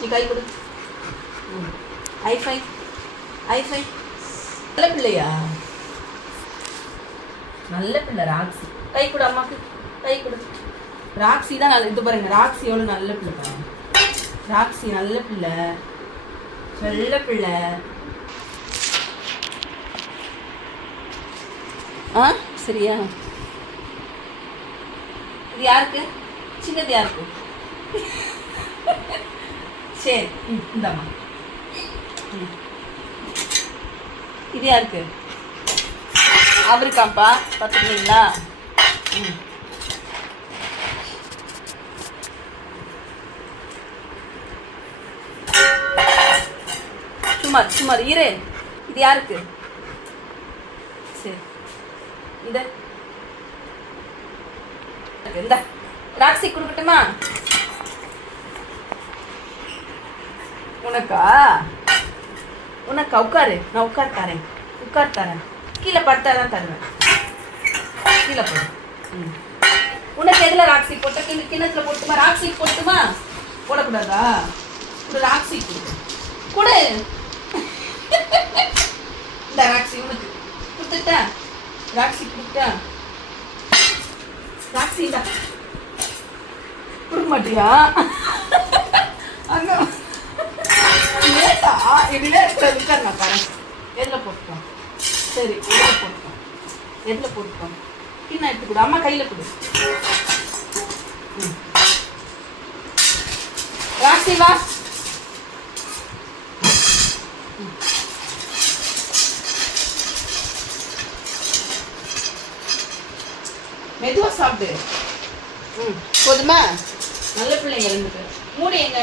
நீ கை கொடு. ஐஃபை ஐஃபை. நல்ல பிள்ளையா? நல்ல பிள்ளை ராக்ஸி. கை கொடு அம்மாக்கு, கை கொடு. ராக்ஸி தான் நல்ல. இது பாருங்க, ராக்ஸி எவ்வளோ நல்ல பிள்ளை பாருங்க. ராக்ஸி நல்ல பிள்ளை, நல்ல பிள்ளை. ஆ சரியா? இது யாருக்கு? சின்னது யாருக்கு? சரி, இந்தாம்மா. இது யாருக்கு? அவருக்காப்பா, பார்த்துக்கிறீங்களா? சுமார் சுமார் இரு. இது யாருக்கு? சரி, இந்த இந்த ராக்ஸி கொடுக்கட்டுமா? உனக்கா? உனக்கா? உட்காரு, நான் உட்கார் தரேன், உட்கார் தரேன். கீழே படுத்தா தான் தருவேன். கீழே போடு. உனக்கு எதில் ராக்ஸி போட்ட? கிண்ணத்துல போட்டுமா? ராக்ஸி போட்டுமா? போடக்கூடாதா? ஒரு ராக்ஸி கொடு, கொடு. இந்த ராக்ஸி உனக்கு கொடுத்துட்டா? ராக்ஸி கொடுத்தா? ராக்ஸி இந்த கொடுக்க மாட்டியா? அங்க ஏட்டா இதுல இருக்க நான் பாரு. எதில் போட்டுக்கோ? சரி, எதில் போட்டுக்கோ, எதில் போட்டுக்கோ. கிண்ணம் எடுத்து கொடு, அம்மா கையில் கொடு. ராக்ஸி வா. மெதுவா சாப்பிடு. போதுமா? நல்ல பிள்ளைங்க இருந்துட்டு மூடி எங்க?